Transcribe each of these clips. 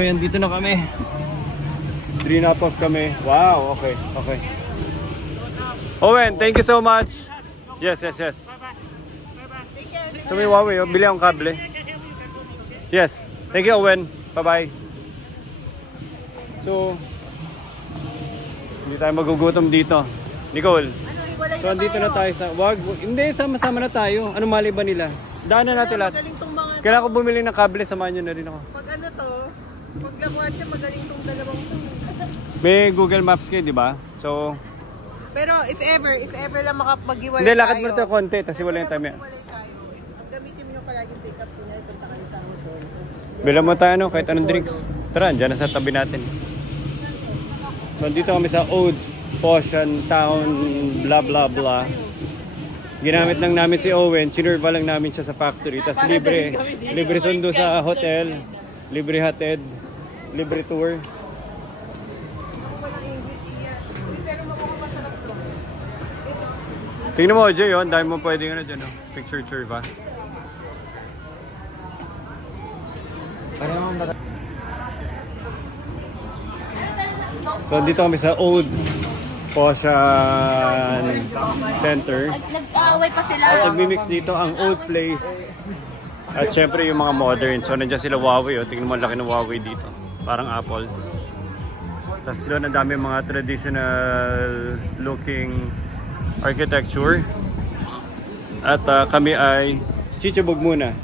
Okay, andito na kami. 3 na off kami. Wow, okay, okay. Owen, thank you so much. Yes, yes, yes. Ito may Huawei, oh. Bili akong kable. Yes, thank you Owen. Bye-bye. So, hindi tayo magugutom dito. Nicole. So, andito na tayo sa... Hindi, sama-sama na tayo. Ano mali ba nila? Daanan natin lahat. Kailangan ko bumili ng kable, samahan nyo na rin ako. Pag ano to, pag lakwat siya, magaling tong dalawang to. May Google Maps kayo, di ba? So... Pero if ever lang makapag-iwalay tayo. Hindi, lakad mo ito konti, kasi wala yung time yan. Ang gamitin mo palagi yung pick-up siya, punta ka sa hotel. Bila mo tayo, kahit anong drinks. Tara, dyan na sa tabi natin. So, dito kami sa Old Ocean Town, blah blah blah. Ginamit lang namin si Owen, sinurba lang namin siya sa factory. Tapos libre sundo sa hotel, libre hatid, libre tour. Tingnan mo, Jay, yun. Dahil mo pwede yun na dyan, oh. Picture ba? So, dito kami sa Old Ocean Center. Nag-aaway pa sila. At nagmimix dito ang old place. At syempre yung mga modern. So, nandiyan sila Huawei, oh. Tingnan mo, laki ng Huawei dito. Parang Apple. Tapos doon, ang dami mga traditional looking architecture. At kami ay chichibog muna.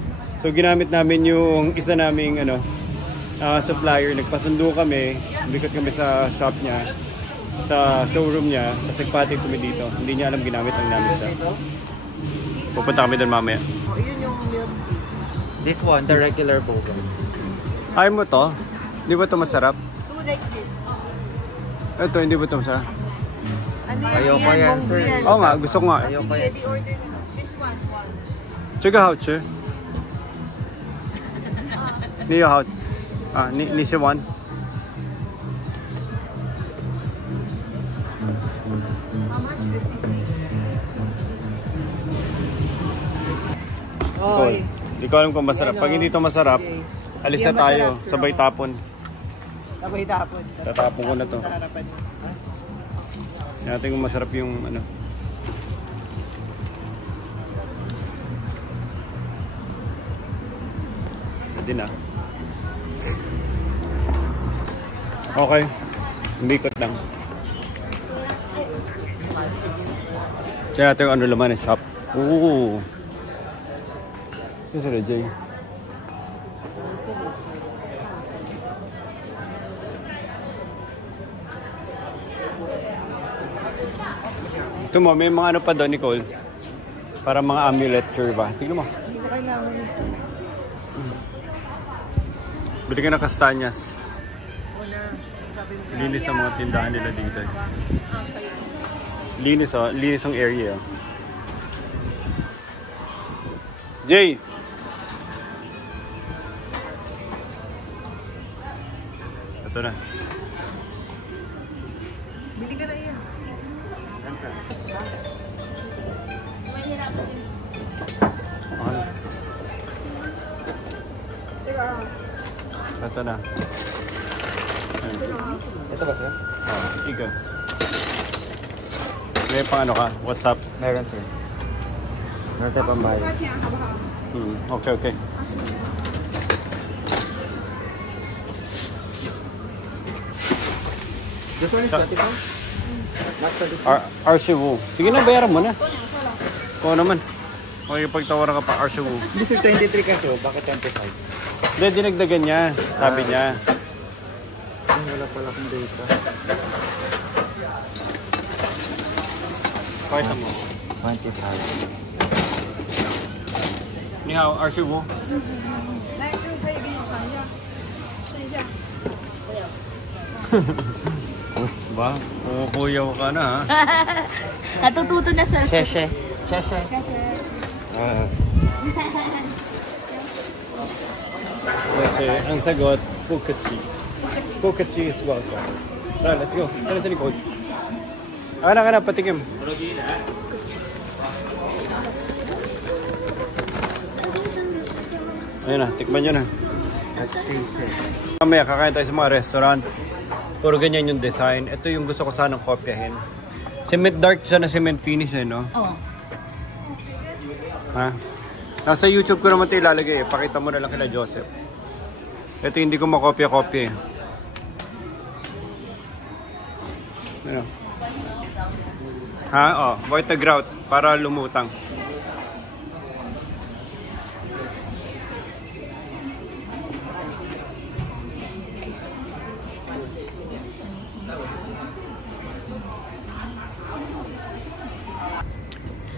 So ginamit namin yung isa naming supplier. Nagpasundo kami, bikot kami sa shop niya, sa showroom niya. Tapos nagpatid kami dito. Hindi niya alam ginamit ang namin siya. Pupunta kami doon mamaya. This one, the regular boba. Ayaw mo to? Hindi ba ito masarap? Do like this. Ito, hindi ba ito masarap? Ano yan? Ayaw pa yan, sir. Oo nga, gusto ko nga. Sige, di-order na. This one. 这个好吃。你有好啊？你是玩？ Cool. Hindi ko alam kung masarap. Pag hindi ito masarap, alis na tayo. Sabay tapon. Sabay tapon. Tatapon ko na to. Natin kung masarap yung ano. Pwede na. Okay. Umikot lang. Kaya natin yung ano laman ng shop. Ooh. Kasi Jay. Ito mo, may mga ano pa doon, Nicole. Para mga amuleture ba? Tingnan mo. Bili ka ng kastanyas. Linis ang mga tindahan nila dito. Linis oh, linis ang area. Jay! Ito na. Bili ka na iyan. Ito na. Ito ba, sir? Oh, ikaw. May pang ano ka? WhatsApp? Meron, sir. Meron tayo pambayad. Okay, okay. This one is 24? Not 24? Archivo. Sige na, bayaran mo na. Oo naman. Makikipagtawaran ka pa, Archivo. This is 23 kasi, bakit 25? Hindi, dinagdagan niya. Sabi niya. Wala pala akong data. Pakita mo. 25. Ni hao, Archivo. Ba? Kukuyaw ka na ha? Natututo na, sir. Sheshe. Sheshe. Okay, ang sagot, Pukachi. Pukachi is welcome. Tara, let's go. Tara sa likod. Ka na, patikim. Ayun na, tikman nyo na. station. Mamaya kakain tayo sa mga restaurant. Puro ganyan yung design. Ito yung gusto ko sanang kopyahin. Cement dark siya na cement finish eh, no? Oo. Ha? Nasa YouTube ko naman ito ilalagay eh. Pakita mo na lang kila Joseph. Ito hindi ko makopya-kopya eh. Ano? Ha? Oh, white na grout para lumutang.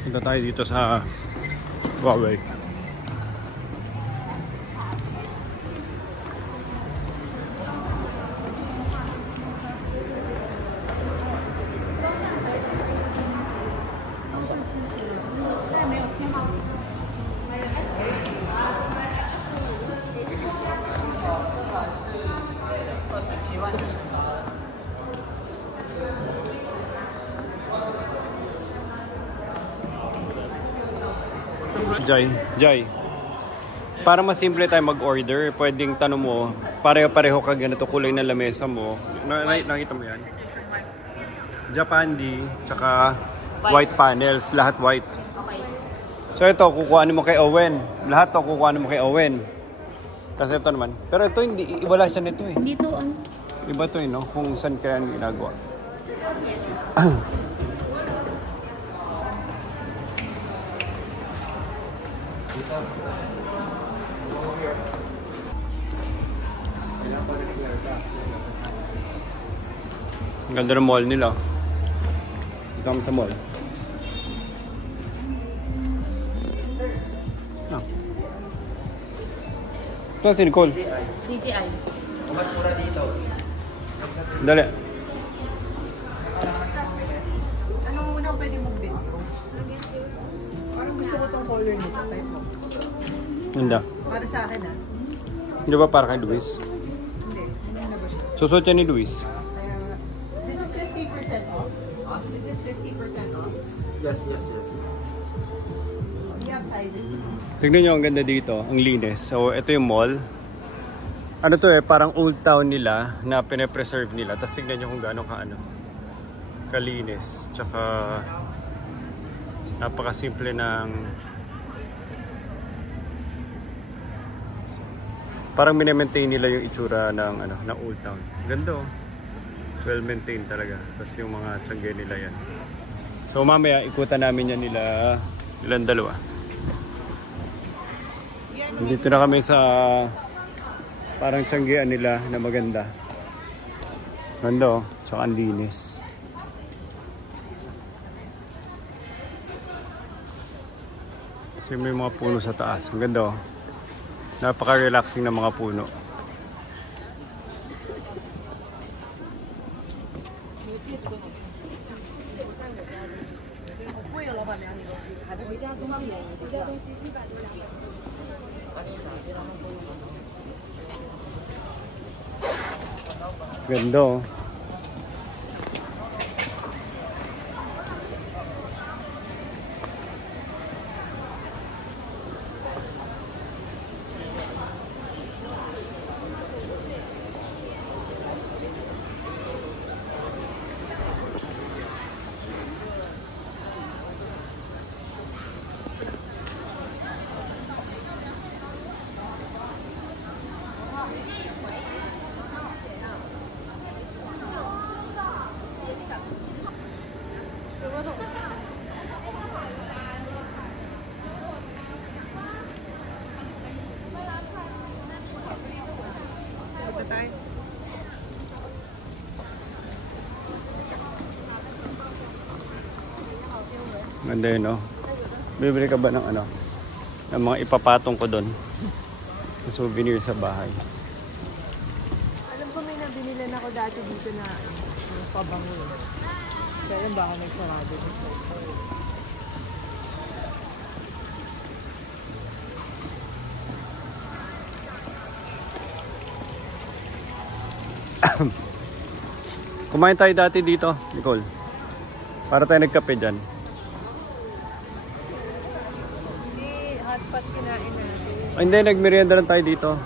Punta tayo dito sa Huawei. Jai, para mas simple tayo mag-order, pwedeng tanong mo, pareho-pareho ka ganito kulay na lamesa mo. Nakita mo yan? Japandi, tsaka white panels, lahat white. Okay. So ito, kukuhanin mo kay Owen. Lahat to kukuhanin mo kay Owen. Kasi ito naman. Pero ito, hindi, wala siya nito eh. Dito, ano? Iba to eh, no? Kung saan kaya ginagawa. Ang ganda ng mall nila. Ito kami sa mall. Ah. Ito si Nicole. CGI. Mas mura dito. Dali. Anong muna pwede mag-bid? Parang gusto ko tong color nito. Type mo. Hindi. Para sa akin ah. Hindi ba para kay Luis? Hindi. Ano na ba siya? Susot yan ni Luis. Kaya, this is 50% off. This is 50% off. Yes. We have sizes. Tignan nyo, ang ganda dito. Ang linis. So, ito yung mall. Ano to eh, parang old town nila na pine-preserve nila. Tapos tignan nyo kung gaano kalinis. Tsaka napakasimple ng parang mine-maintain nila yung itsura ng ng old town. Ganda oh. Well maintained talaga. Tapos yung mga tiyangge nila yan. So mamaya ikutan namin yan nilang dalawa. Dito na kami sa parang tiyanggean nila na maganda. Ganda oh. Tsaka ang linis. Kasi may mga puno sa taas. Ang ganda oh. Napaka-relaxing ng mga puno. Ganda oh. Ganda yun, no? Bibili ka ba ng ng mga ipapatong ko doon? Ng souvenir sa bahay. Alam ko may nabinilan ako dati dito na pabango. Kaya lang baka nagsarado dito. Kumain tayo dati dito, Nicole. Para tayo nagkape dyan. Hindi, hotspot kinain natin. Ay, hindi, nagmerienda lang tayo dito.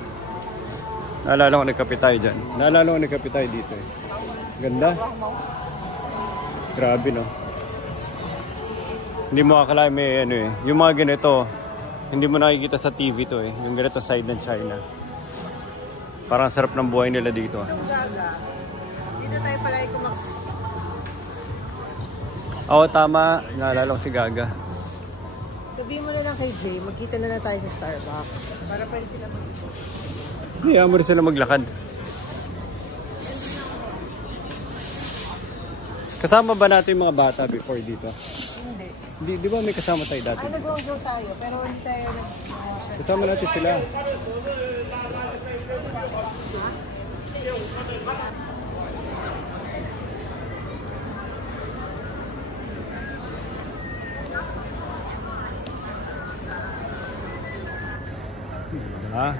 Naalala ko nagkape tayo dyan. Naalala ko nagkape tayo dito eh. Ganda. Grabe no. Hindi mo akala may ano eh. Yung mga ganito, hindi mo nakikita sa TV to eh. Yung ganito side ng China. Parang sarap ng buhay nila dito. Gaga. Dito tayo palagi Oo, tama. Naalala ko si Gaga. Sabihin mo na lang kay Jay, magkita na tayo sa Starbucks. Para pwede sila Hayaan mo rin sila maglakad. Kasama ba natin yung mga bata before dito? Hindi. Di ba may kasama tayo dati? Ay, nag-go tayo, pero hindi tayo Kasama natin sila. Ah.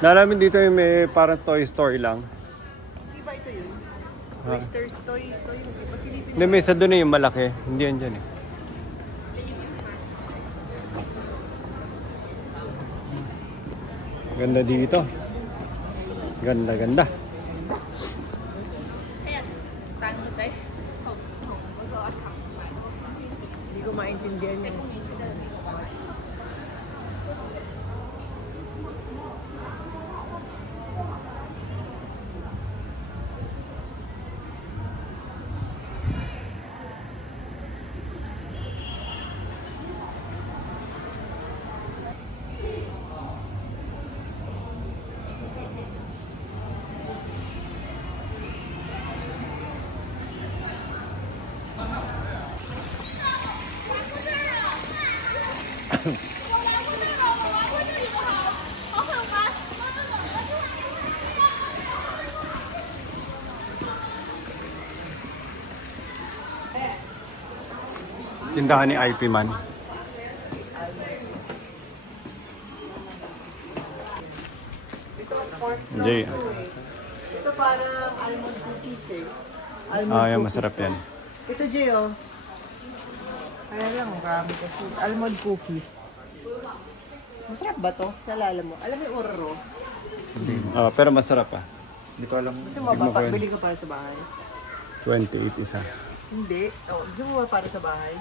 Nalamin dito yung may parang toy store lang. Di ba ito yun? Oysters, toy, pasilipin. Hindi, may isa doon yung malaki. Hindi yan dyan eh. Ganda dito. Ganda, ganda. Hindi ko maintindihan yun. Tindahan ni IP man. Ito, pork Jay. Ito parang almond cookies eh. Yan, masarap yan. Ito, Jay, oh. Kaya lang, marami kasi. Almond cookies. Masarap ba to? Nalala mo? Alam mo yung ororo? Pero masarap ah. Hindi ko alam. Gusto mo ba? Bili ko para sa bahay? 28 isa. Hindi. Oh, gusto mo ba para sa bahay?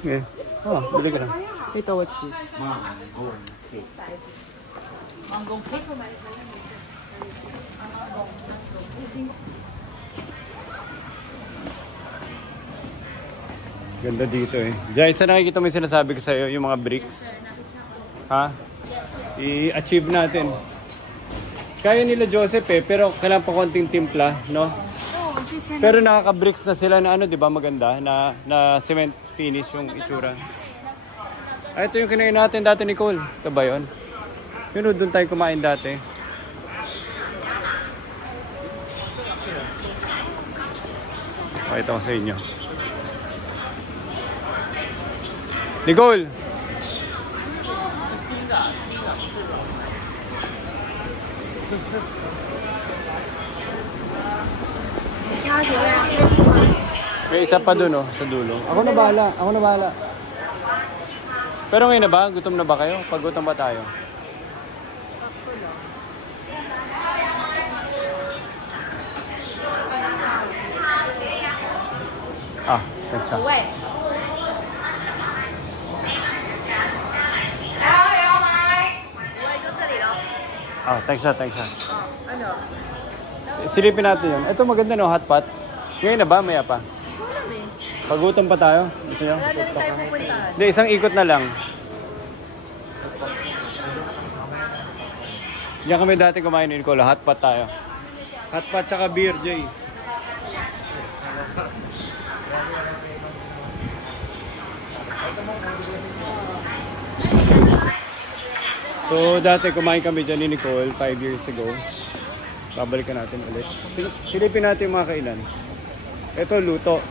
Okay. Bili ka na. Ito, what's this? Manggong cake. Ganda dito eh. Diyan, saan nakikita mo yung sinasabi ko sa'yo, yung mga bricks? Ha? I-achieve natin. Kaya nila Joseph eh, pero kailangan pa konting timpla, no? Pero nakaka-bricks na sila na ano, di ba maganda? Na cement finish yung itsura. Ito yung kinain natin dati, Nicole. Ito ba yun? Yun, doon tayo kumain dati. Pakita ko sa inyo. Nicole! May isa pa dun, oh, sa dulo. Ako na bahala. Pero ngayon na ba? Gutom na ba kayo? Pag gutom ba tayo? Thanks ah. Thanks ah. Ano? Silipin natin yun. Ito maganda no, hot pot. Ngayon na ba? Maya pa? Pagutom pa tayo. Gusto nyo? Wala na rin tayo pupuntahan. Hindi, isang ikot na lang. Diyan kami dati kumain ni Nicole. Hot pot tayo. Hot pot tsaka beer, Jay. So dati kumain kami dyan ni Nicole 5 years ago. Babalikan natin ulit. Silipin natin yung mga kainan. Ito, luto.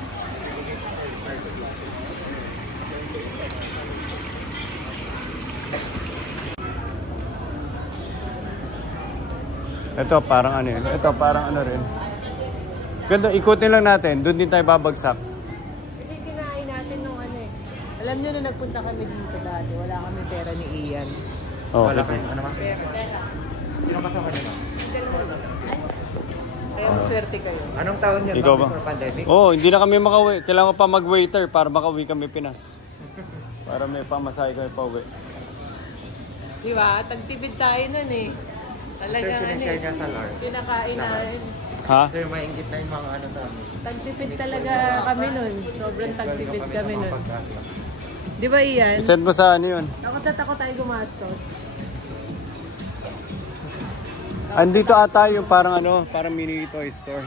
Ito, parang ano yun. Ito, parang ano rin. Ganda, ikutin lang natin. Doon din tayo babagsak. Hindi, kinain natin nung ano eh. Alam nyo na nagpunta kami dito dati. Wala kami pera ni Ian. Oh, Wala okay. kayong ano ba? Sino kasama nila? Kaya swerte kayo. Anong taon yun? Ikaw ba? Before pandemic? Oh, hindi na kami makauwi. Kailangan pa mag-waiter para makauwi kami Pinas. Para may pamasahe kami pa uwi. Diba? Tagtipid tayo nun eh. Talagang Sir, ano pinashare eh. niya sa Lord. Pinakain namin. Ha? Sir, mainggit na yung mga ano sa amin. Tagtipid talaga kami nun. Sobrang tagtipid kami nun. Di ba Ian? Send mo sa ano yun? Takot na takot tayo gumastos. Andito ata yung parang ano, parang mini toy store.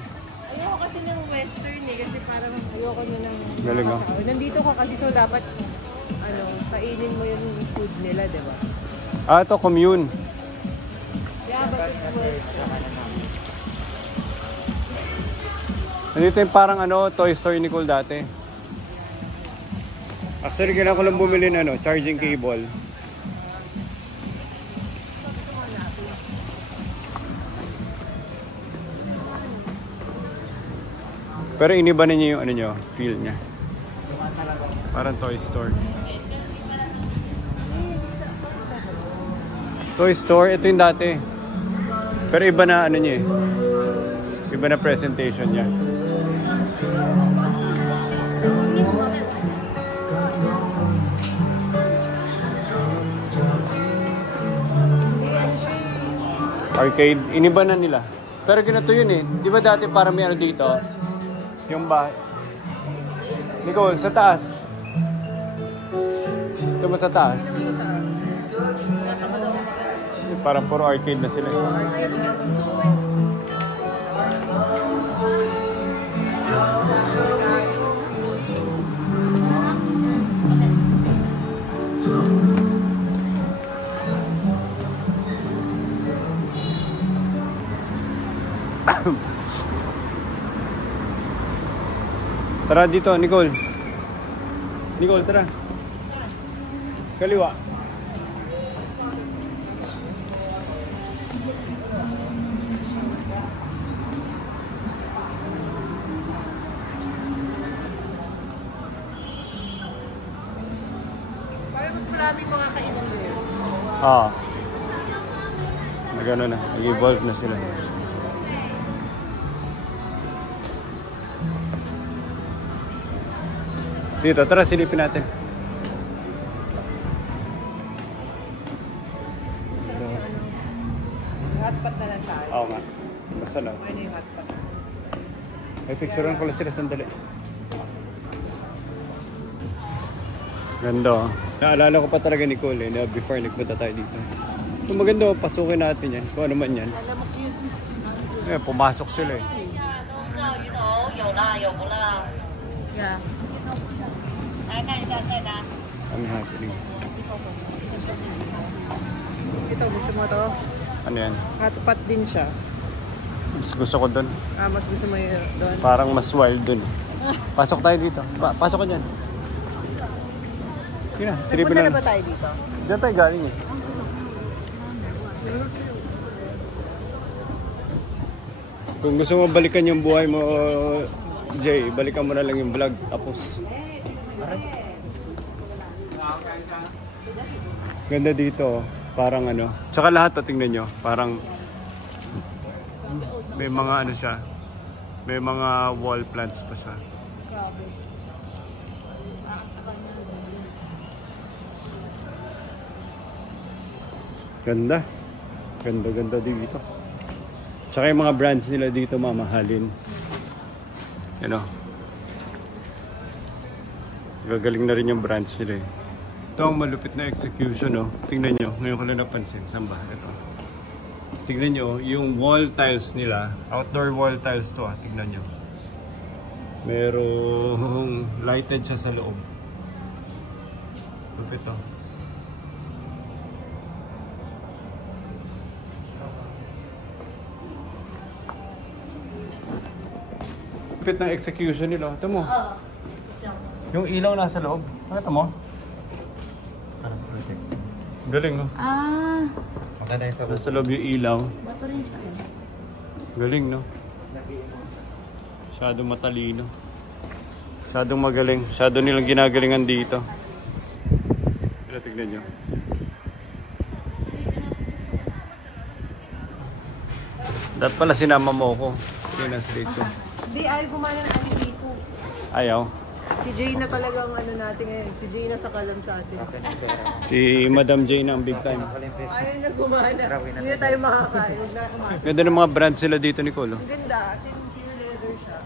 Ayoko kasi ng western eh. Kasi parang ayoko na ng... Galing, oh. Nandito ka kasi so dapat ano, kainin mo yung food nila, di ba? Ah, ito commune. Yeah, but it's western. Andito yung parang ano, toy store ni Nicole dati. Actually, kailangan ko lang bumili ng ano, charging cable. Pero iniba na niya yung ano nyo, feel niya. Parang toy store. Toy store, ito yung dati. Pero iba na ano niya eh. Iba na presentation niya. Arcade, iniba na nila. Pero ganito yun eh. Di ba dati parang may ano dito? Yung bahay. Nicole, sa taas. Ito mo sa taas. Parang puro arcade na sila. Tara dito, Nicole. Nicole, tara. Kaliwa. Parang mas maraming mga kainan ngayon. Ah. Nagano na, nag-evolve na sila. Dito, tara silipin natin. Hotpot na lang tayo. Oo nga. Basta lang. Ano yung hotpot? May picturean ko lang sila sandali. Ganda oh. Naalala ko pa talaga ni Cole na before nagpunta tayo dito. Kung maganda oh, pasukin natin yan. Kung ano man yan. Alam mo cute. Eh, pumasok sila eh. Yeah. 来看一下菜单。 Ano happening? Ito, gusto mo to? Ano yan? Hotpot din siya. Gusto ko dun. Ah, mas gusto mo yun doon? Parang mas wild dun. Pasok tayo dito. Pasok ka dyan. Yun na, silipin Nagpunta na. na ba tayo dito? Diyan tayo galing eh. Kung gusto mo balikan yung buhay mo, Jay, balikan mo na lang yung vlog. Tapos. Ganda dito. Parang ano. Tsaka lahat to, tingnan nyo. Parang may mga ano siya. May mga wall plants pa siya. Ganda. Ganda dito. Tsaka yung mga brands nila dito mamahalin. You know. Gagaling na rin yung brands nila eh. Ito ang malupit na execution oh. Tingnan nyo. Ngayon ko lang napansin. Saan ba? Ito. Tingnan nyo. Yung wall tiles nila. Outdoor wall tiles to ah. Tingnan nyo. Merong lighted siya sa loob. Lupit oh. lupit ng execution nila. Ito mo. Yung ilaw nasa loob. Ito mo. Galing, no? Maganda yung sabon. Nasa loob yung ilaw. Bato rin siya. Galing, no? Masyadong matalino. Masyadong magaling. Masyadong nilang ginagalingan dito. Pero tignan nyo. Dapat pala sinama mo ko. Yun ang slate ko. Hindi, ayaw gumana ng ali dito. Ayaw. Si Jay na talagang ano natin ngayon. Si Jay na sa kalam sa atin. Si Madam Jane ang big time. Ayaw na gumana. Hindi na tayo makakain. Huwag na kumain. Ganda ng mga brand sila dito, Nicole. Ang ganda. As in, pure leather siya.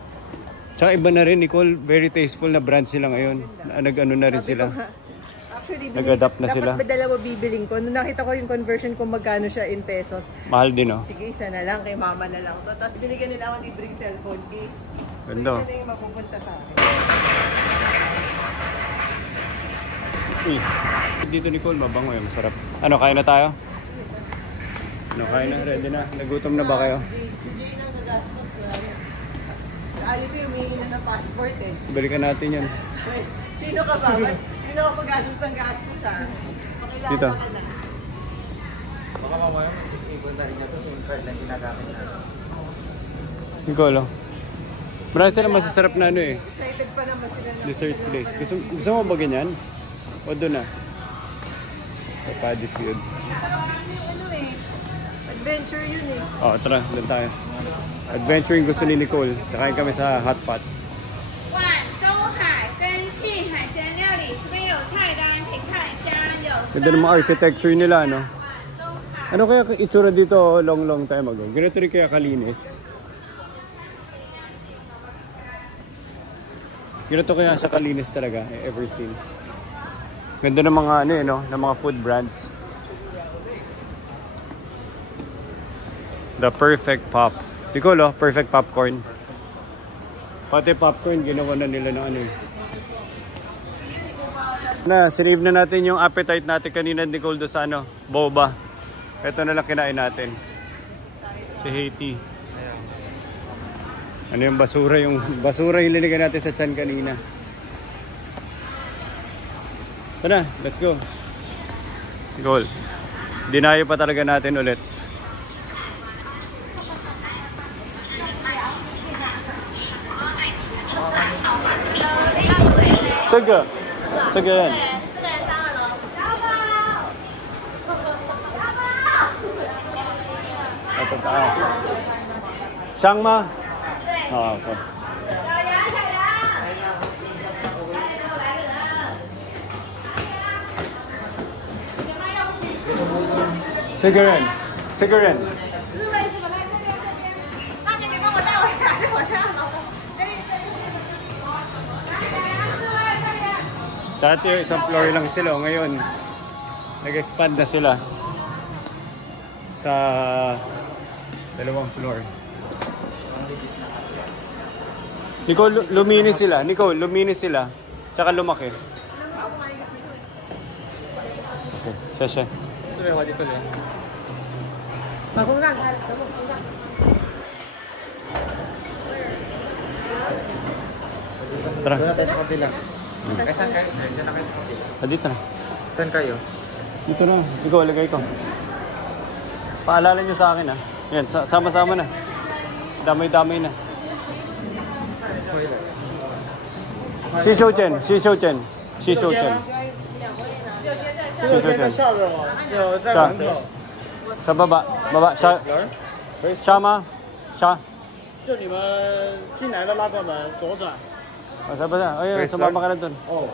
Tsaka iba na rin, Nicole. Very tasteful na brand sila ngayon. Nag-ano na rin sila. Actually, Nag-adapt na sila. Dapat ba dalawa bibiling ko? Nung nakita ko yung conversion kung magkano siya in pesos. Mahal din, oh. Sige, isa na lang. Kay mama na lang. Tapos binigyan nila ako libreng cellphone case. Ganda. So, yun na yung mapupunta sa akin. Uy. Dito, Nicole, mabango yun. Masarap. Ano, kain na tayo? Ano, kain na? Ready na? Nagutom na ba kayo? Si Jay nang gagastos. Ali ko yung humingi na ng passport eh. Balikan natin yan. Wait, sino ka ba? Hindi ako pag-gastos ng gastos ha. Pakilala Dito. ka na. Baka mamaya, mag-ibon na rin na ito. SIM card lang ginagamit natin. Nicole, oh. Marami sila masasarap na ano eh. Excited pa naman sila na. Dessert place. Gusto mo ba ganyan? O doon na? Paddy Field. Sarap yung ano eh. Adventure yun eh. Oh, tara. Doon tayo. Adventuring gusto ni Nicole. Kakain kami sa hot pot. 万州海蒸汽海鲜料理，这边有菜单可以看一下，有 Ganda ng mga architecture nila, no? 万州海。 Ano kaya itsura dito long time ago? Ganito rin kaya kalinis? Ganito kaya siya kalinis talaga, ever since. Ganda ng mga ano no, ng mga food brands. The Perfect Pop. Nicole, perfect popcorn. Pati popcorn, ginawa na nila ng ano eh. Sinave na natin yung appetite natin kanina, Nicole, do sa ano, boba. Ito na lang kinain natin. Si Haiti. Ano yung basura? Yung basura yung linigyan natin sa tiyan kanina. Ito na, let's go. Nicole, dinayo pa talaga natin ulit. Saga. Saga yan. 4个人3个人。 Ito pa. Siyangma? Ah, okay. Sige rin. Sige rin. Dati isang floor lang sila. Ngayon, nag-expand na sila sa dalawang floor. Nicole, luminis sila. Nicole, luminis sila. Tsaka lumaki. Okay, siya. Ito yung dito lang. Makungang. Tara. Doon na tayo sa kabila. Saan kayo? Diyan na kayo sa kabila. Dito na. Saan kayo? Dito na. Ikaw, lagay ko. Paalala nyo sa akin, ha. Yan, sama-sama na. Damay-damay na. Si Shou Chen. Si Shou Chen. Si Shou Chen. Si Shou Chen. Siya. Sa baba. Baba. Siya. Siya ma. Siya. 就你们进来的那个门左转。 Sa baba. Ayun, sumama ka na dun. Oh。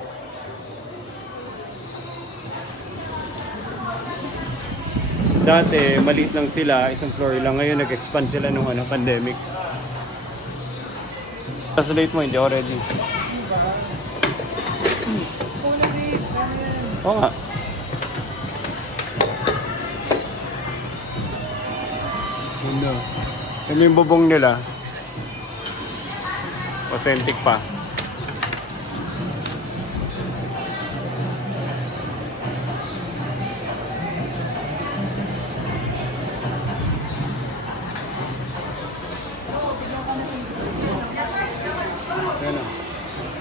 Dati, maliit lang sila, isang floor lang. Ngayon, nag-expand sila nung pandemic. Sa date mo, hindi ako ready. Oo nga. Ano? Yan yung bubong nila. Authentic pa.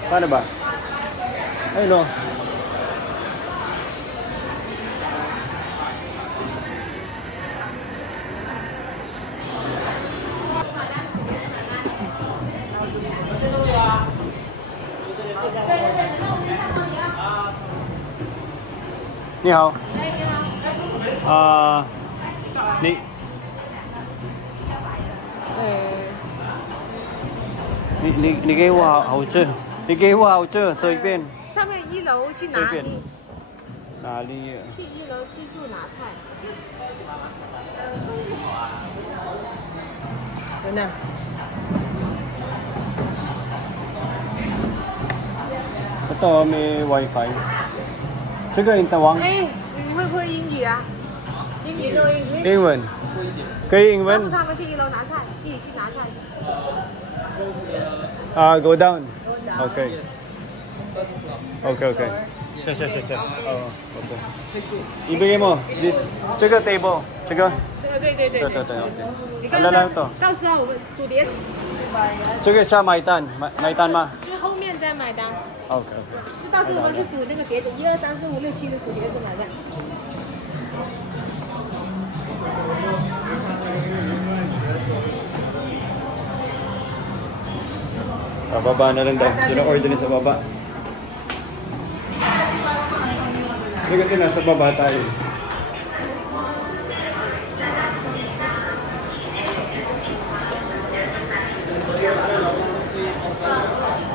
Paano ba? Ayun o. Ni hao. Ni 你给我好吃，你给我好吃，随便。上面1楼去哪随便里？哪里？去1楼记住拿菜。真的。Ito may wifi. 这个你tawang 哎，你会不会英语啊？英语。英文，可以英告诉文。他们去1楼拿菜，自己去拿菜。 Go down. Okay. Okay. 谢谢。OK. Ibigay mo. This, 这个 table. 这个。对。Okay. 你告诉 Ano 他 lang to? 到时候我们数碟。这个是买单吗就是后面再买单。 ？OK. 是到时候我们是数那个碟子，1、2、3、4、5、6、7的数碟子买单。 Baba na lang daw. Sino order niya sa baba? Hindi kasi nasa baba tayo.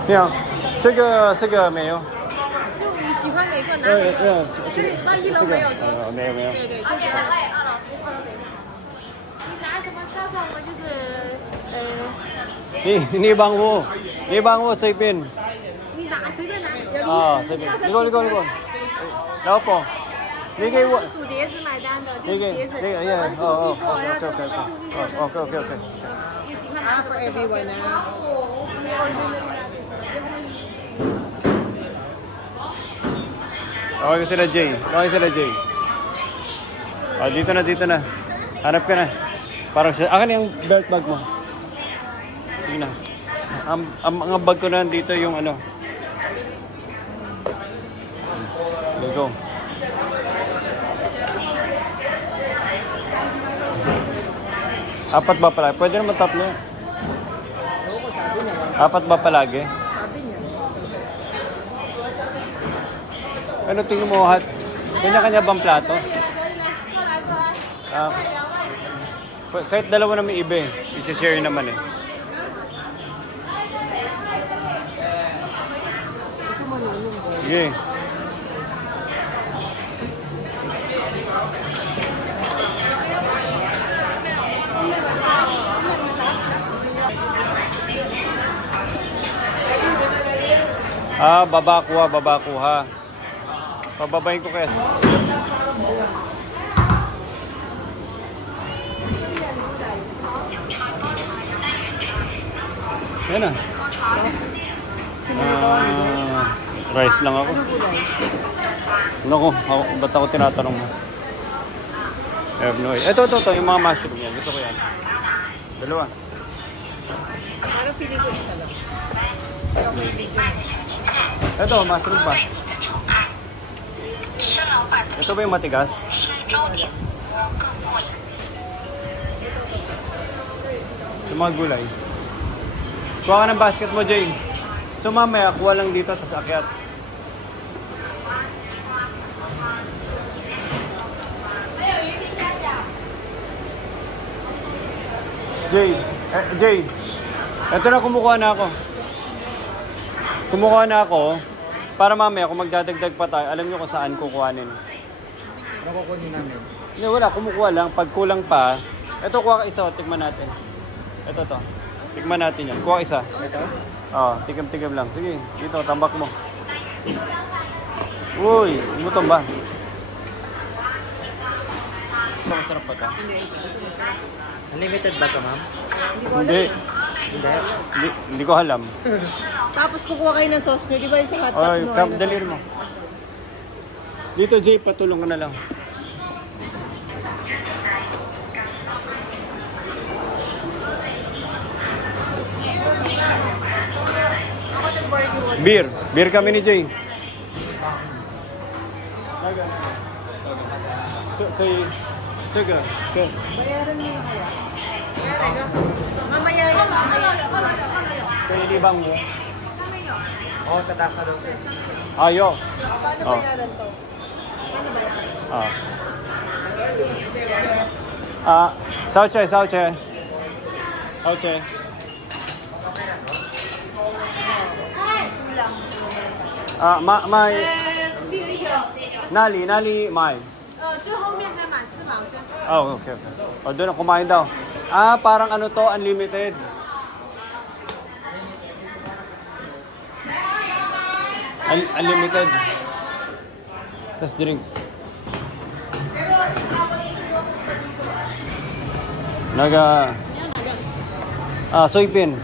Yeah. 这个没有。就你喜欢哪个拿哪对，个。就是那1楼没有。没有。对。2楼。你拿什么？到时候我们就是你帮我随便。你拿随便拿。啊，随便。你过。老婆，你给我。数碟子买单的，就你给是碟子。OK。你喜欢拿什么 everyone 啊？ Tawagin sila Jay. Dito na. Hanap ka na. Parang siya. Akin yung belt bag mo. Sige na. Ang mga bag ko na dito yung ano. Let's go. Apat ba pala? Pwede naman 3. Apat ba palagi? Ano tingin mo, Hat? Kanya-kanya bang plato? Kahit dalawa na may iba eh. I-share naman eh. Sige. Baba kuha. Pababayin ko kaya. Yan na. Rice lang ako. Naku, ba't ako tinatanong mo? I have no idea. Ito, yung mga mushroom yan. Gusto ko yan. 2. Parang feeling ko isa lang. Ito, mushroom pa. Ito ba yung matigas? Sa mga gulay. Kuha ka ng basket mo, Jay. So mamaya, kuha lang dito, tapos akyat. Jay. Ito na, kumukuha na ako. Para mamaya, kung magdadagdag pa tayo, alam nyo kung saan kukuhanin. Ano kukunin namin? Hindi, wala. Kumukuha lang. Pag kulang pa, ito, kuha ka isa. Tignan natin. Ito to. Tignan natin yan. Kuha isa. Ito? Oo, tigam-tigam lang. Sige, dito, tambak mo. Uy, umutom ba? Ito, masarap pa ito. Unlimited ba ito, ma'am? Hindi ko alam. Tapos kukuha kayo ng sauce nyo, di ba yung sa hotdog Ay, mo? daliin mo. Dito, Jay, patulong ka na lang. Beer. Beer kami ni Jay. Bayaran mo na kaya? Mamaya yan, mamaya. Kaya libang mo. Oo, sa taas na daw. Ayo. Paano bayaran to? Paano bayaran? Sao che, sao che. Sao che. Kulang. Mai. Nali, mai. 最后面才满4毛先。 Oh, okay. O, doon ang kumain daw. Parang ano to, unlimited. Unlimited. Plus drinks. Soypin.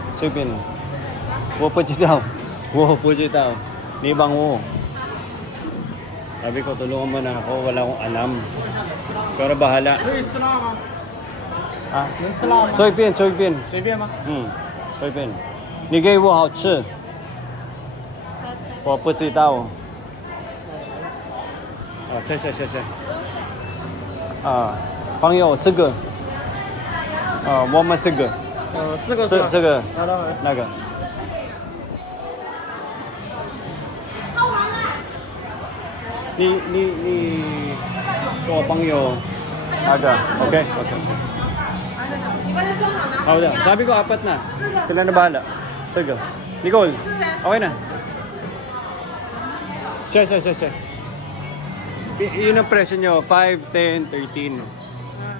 我不知道. Ni bang wo. Sabi ko, tulungan mo na ako. Wala akong alam. Pero bahala. 可以吃辣吗？能吃辣吗？随便。随便吗？随便。你给我好吃。我不知道。谢谢。朋友4个。我们4个。 4个是吧？ 4个。 好的。那个。你我朋友那个 okay. 好的 sabi ko 4 na sila na bahala sige Nicole okay na siya yun ang presyo nyo 5, 10, 13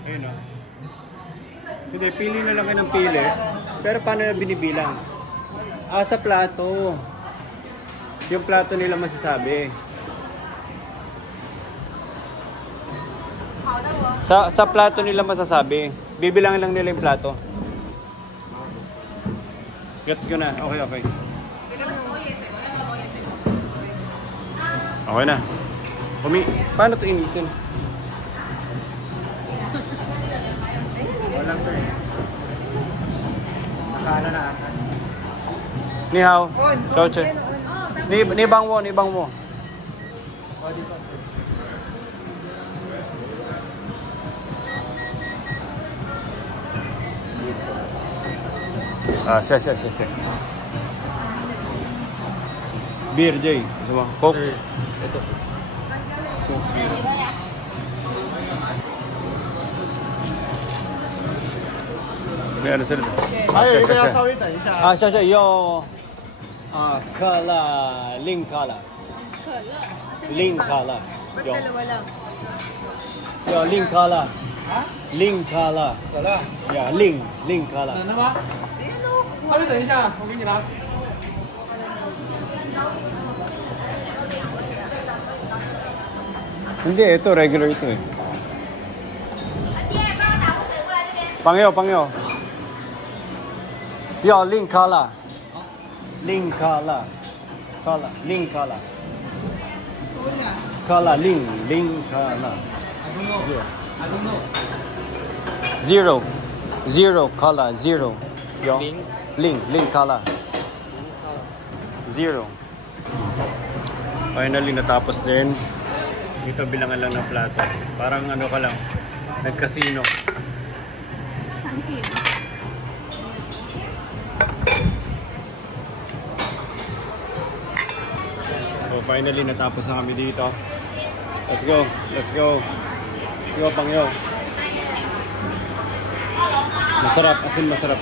ayun o hindi pili na lang kayo ng pili pero paano na binibilang sa plato yung plato nila masasabi Sa plato nila masasabi. Bibilangin lang nila yung plato. Gets ko na. Okay. Okay na. Paano ito initin? Walang sir. Nakala na ata. Ni hao. Choche. Ni bang mo. Oh, this one. Siya. Beer, Jay. Gusto mo? Coke? Ito. May ano sila? 还有一个要稍微等一下。siya. Yo. Kala. Ling kala. Ling kala. Ba't dalawa lang? Yo, Ling kala. 啊？ Ling kala. 可乐。 Yeah, Ling kala. 冷的吗？稍微等一下，我给你拿。 Hindi, ito regular ito eh. Pangyo. Yo, Ling kala. Ling kala. Ling kala. Kala, Ling kala. I don't know. Zero kala, zero. Yo. Ling kala. Zero. Finally natapos din. Dito bilangan lang ng plato. Parang ano ka lang, nagkasino. So finally natapos na kami dito. Let's go. Sige Pangyo. Masarap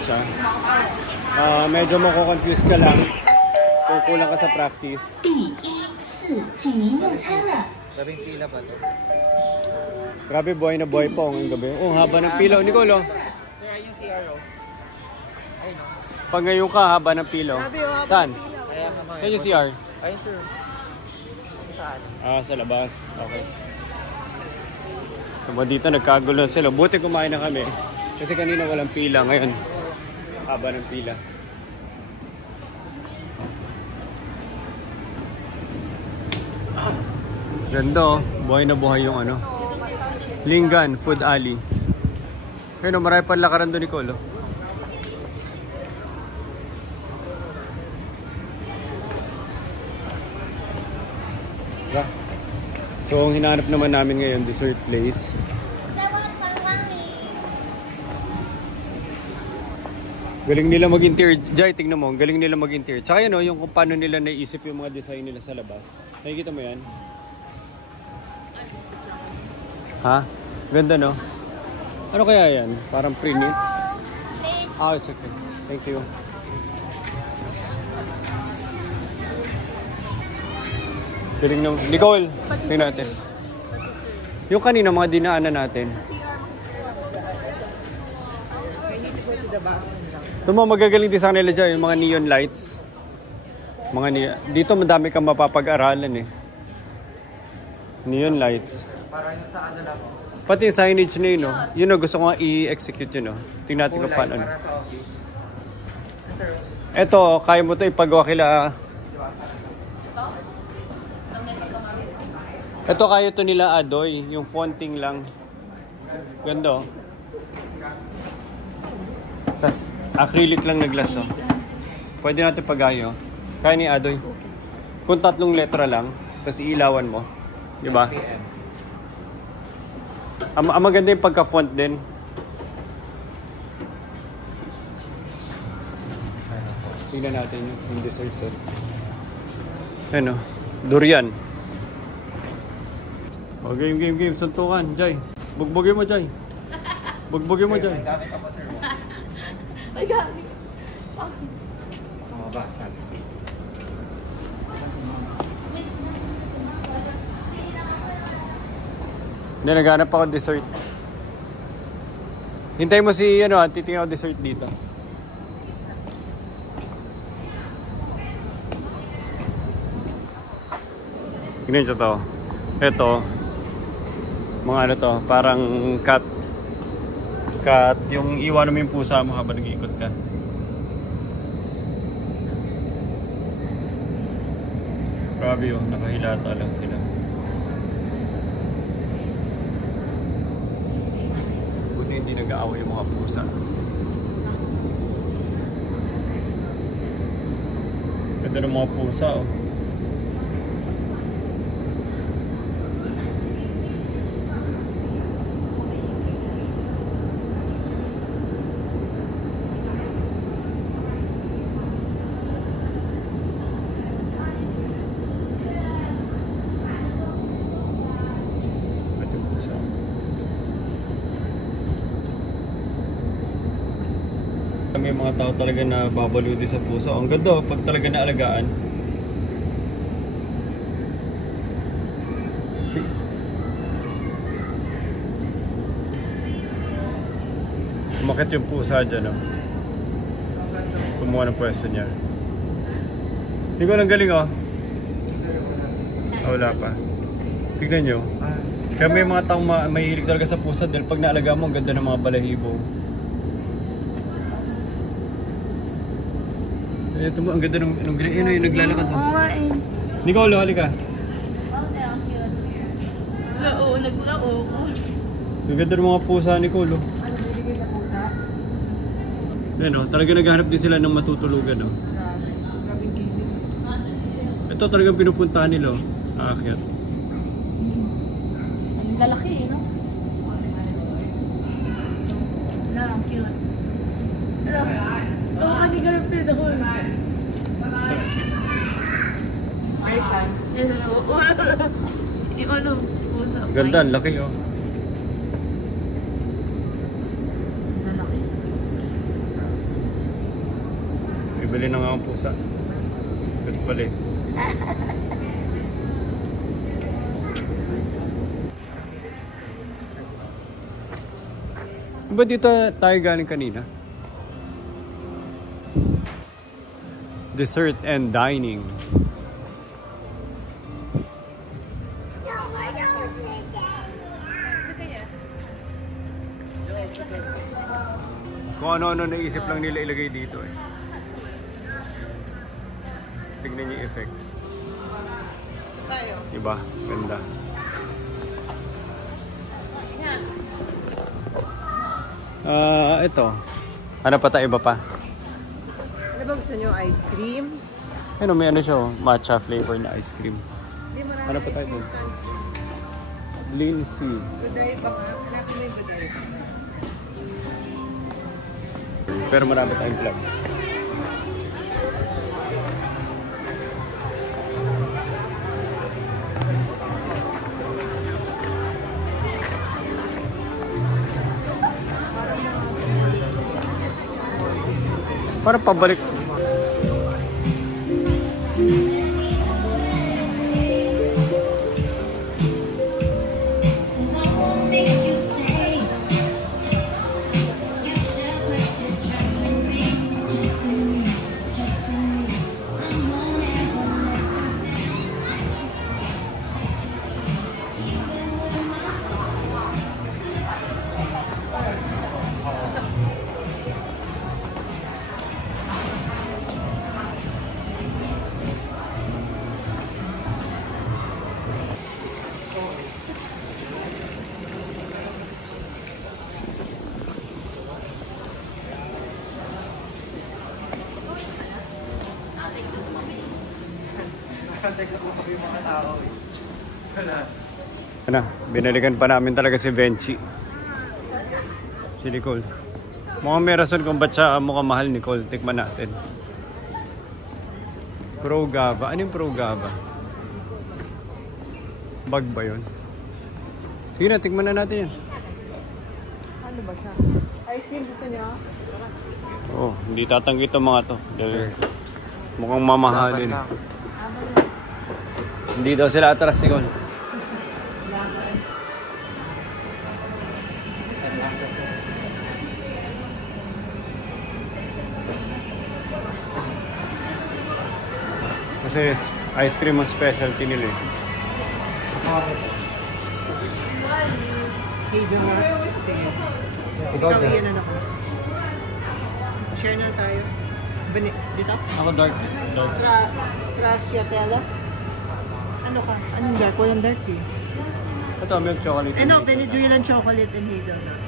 siya. Medyo mako-confuse ka lang kung kulang ka sa practice. 第1、4，请您用餐了。 Labing pila ba ito? Grabe, buhay na buhay po ngayong gabi. Haba ng pila. Nicole, Sir, ayun yung CRO. Ayun o. pag ngayon ka, haba ng pila. Saan? Kaya nga mga. Saan yung CR? Ayun sir. Saan? Sa labas. Okay. So, dito nagkagulo sila. Buti kumain na kami. Kasi kanina walang pila. Ngayon, haba ng pila. Ganda buhay na buhay yung ano. Lingan Food Alley. Ayun marami pa lakaran doon, Nicole. Tara. So, ang hinahanap naman namin ngayon, dessert place. Galing nila mag-interior. Jai, tingnan mo. Galing nila mag-interior. Tsaka yun, yung kung paano nila naisip yung mga design nila sa labas. Nakikita mo yan? Ha? Ganda, no? Ano kaya yan? Parang pre-knit? Ah, it's okay. Thank you. Galing nung... Nicole! Tingnan natin. Yung kanina, mga dinaanan natin. Ito mo, magagaling din sa kanila dyan, yung mga neon lights. Dito madami kang mapapag-aralan eh. Neon lights. Para yung sa ano lang. Pati yung signage na yun, no? Yun o, gusto ko nga i-execute yun, no? Tingnan natin kung paano. Para sa office. Ito, kaya mo ito ipagawa kila... Ito kaya ito nila Adoy, yung fonting lang. Ganda, oh. Tapos, acrylic lang na glass, oh. Pwede natin pagayo. Kaya ni Adoy. Kung 3 letra lang, tapos iilawan mo. Diba? Ang maganda yung pagka-font din. Tingnan natin yung dessert. Ano? Durian. Oh, game. Suntukan, Jai. Bugbugin mo, Jai. Bugbugin mo, Jai. May gamit ako, sir. May gamit. Basag. Hindi, naghanap ako dessert. Hintay mo si, titingnan ako dessert dito. Tingnan nyo to. Ito. Mga to, parang cat. Yung iwan mo yung pusa mo habang nag-iikot ka. Grabe yun, nakahilata lang sila. Buti hindi nag-aaway yung mga pusa. Ganda ng mga pusa, oh. May mga tao talaga na babaludi sa puso. Ang ganda pag talaga naalagaan. Umakit yung pusa dyan, no? Kumuha ng pwesto niya. Hindi ko lang galing, oh. Oh, wala pa. Tignan nyo. Kaya may mga taong mahilig talaga sa pusa dahil pag naalagaan mo, ang ganda ng mga balahibo. Ito mo, ang ganda ng green. Ano yung naglalakad mo? Oo nga eh. Nicole, halika. Oo, naglao. Ang ganda ng mga pusa, Nicole. Ano bibigay sa pusa? Yan, talaga naghahanap din sila ng matutulugan. Grabing kilig. Ito talagang pinupuntahan nila. Aakyat. Ang lalaki eh, no? Wala, ang cute. Hello. Oo, kasi ganun pin ako. Persian. Yung ano, pusa. Ganda, ang laki, oh. Lalaki. Ibili na nga ang pusa. Ito pala eh. Ba dito tayo galing kanina? Dessert and dining. Kung ano-ano naisip lang nila ilagay dito eh. Tignan niyo yung effect. Diba? Ganda. Ito. Ano pa tayo, iba pa? Ano ba gusto nyo? Ice cream? Ano, may ano siya, matcha flavor na ice cream. Hindi, marami Ano pa tayo doon? instance. Lindsay. Godiva nga. Hanapin mo yung Godiva. Pero marami tayong club. Para pabalik. Ano, binalikan pa namin talaga si Venchi. Si Nicole. Mukhang may rason kung ba't siya mukhang mahal, Nicole. Tikman natin. Pro Gava. Ano yung Pro Gava? Bag ba yun? Sige na, tikman na natin yan. Ano ba siya? Ice cream gusto niya? Oh, hindi tatanggi itong mga to. Dahil mukhang mamahalin. Hindi daw sila atras, Nicole. Kasi ice cream ang specialty nila eh. Hazelnut. Sige. Ikaw yan ano ko. Share na tayo. Dito? Ako dark. Stracciatella? Ano ka? Anong dark? Walang dark eh. Ito, milk chocolate. Ano, Venezuelan chocolate and hazelnut.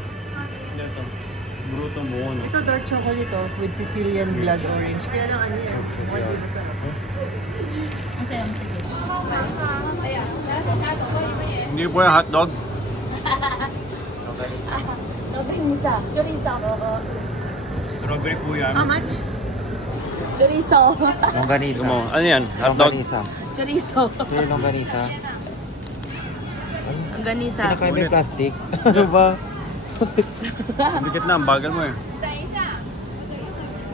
Ito. Bruto mo, no? Ito dark chocolate oh, with Sicilian blood orange. Kaya lang ano yan. Mukhang di masarap. Hindi po yung hotdog. Longganisa, chorizo. Strawberry po yan. How much? Chorizo. Longganisa. Ano yan? Hotdog? Longganisa. Chorizo. Sino longganisa? Longganisa. Pinakain may plastic. Ano ba? Dikit na, ang bagal mo eh.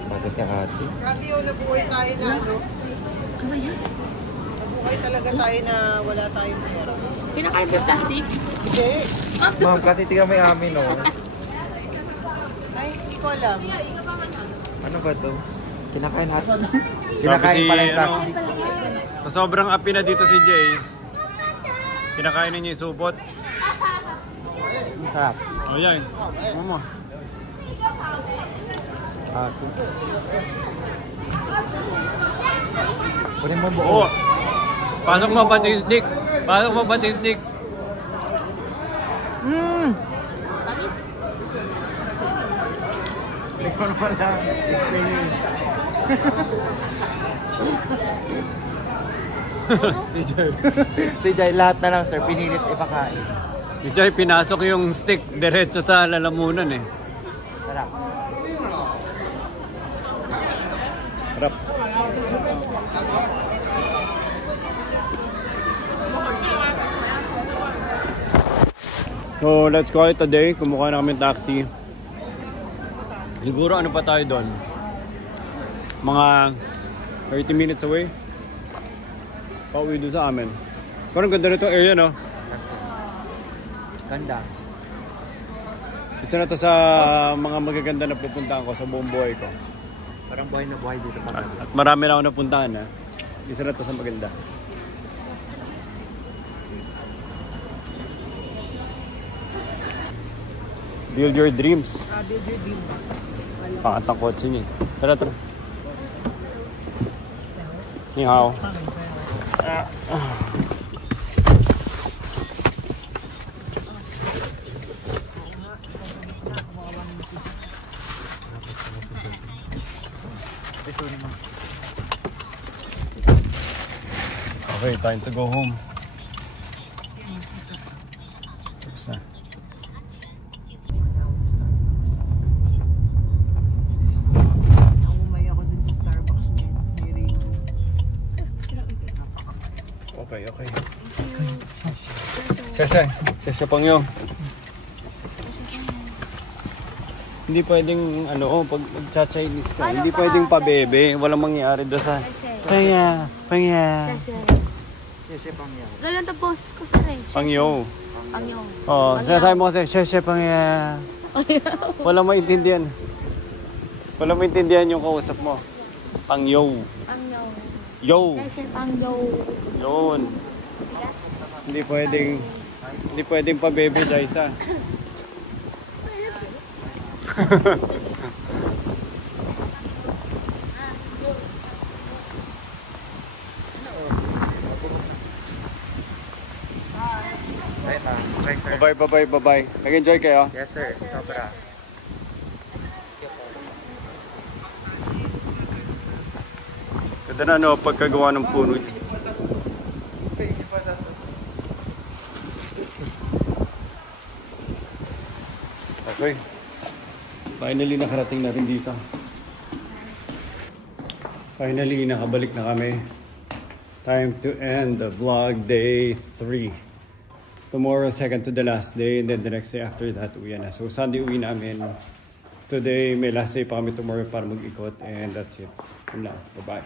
Bata si ate. Grabe yun, nabuhay tayo na ano. Ano yan? Nabuhay talaga tayo na wala tayong pera. Kinakain ba plastic? Hindi. Ma'am, kasi tiga may amin, oh. Ay, hindi ko alam. Ano ba to? Kinakain hot. Sabi Kinakain si, pala yung ano, plastic. sa sobrang api na dito si Jay, kinakain niya yung supot. Sarap. O yan. Mama. Ate. Kunin mo buo. Oo. Pasok mo pati yung stick. Pasok mo pati yung stick. Ikaw naman lang. Si Jai, lahat na lang sir, pinilit ipakain. Si Jay, pinasok yung stick diretso sa lalamunan eh. Sarap. Harap. So, let's call it a day. Kumukha na kami taxi. Siguro ano pa tayo doon? Mga 30 minutes away. Pauwi doon sa amin. Parang ganda na itong area, no? Ganda. Isa na to sa mga magaganda na pupuntahan ko sa buong buhay ko. Parang buhay na buhay dito pa. At marami na ako napuntahan, ha? Isa na to sa maganda. Build your dreams. Build your dream. Pangat ang kotse niya. Tara, tara. Ni hao. Okay, time to go home. Tapos na. Naumay ako dun sa Starbucks niya. Okay, okay. Sasha Pangyong. Hindi pwedeng pag nagcha-Chinese ka, hindi pwedeng pabebe, walang mangyayari doon sa Pangya. Ganun to post ko sa rin. Pangyo. Pangyo. Oh, sinasabi mo kasi Sasha Pangya. Walang maintindihan. Walang maintindihan yung kausap mo. Pangyo. Pangyo. Yo. Pangyo. Yun. Hindi pwedeng pabebe, Jaisa. Bye-bye. Nag-enjoy kayo? Yes sir, sobra. Ganda na pagkagawa ng puno. Okay. Finally nakarating na rin dito. Finally nakabalik na kami. Time to end the vlog day 3. Tomorrow, second to the last day, and then the next day after that, uwi na. So Sunday uwi namin. Today, may last day pa kami tomorrow para mag-ikot, and that's it. Yun lang. Bye-bye.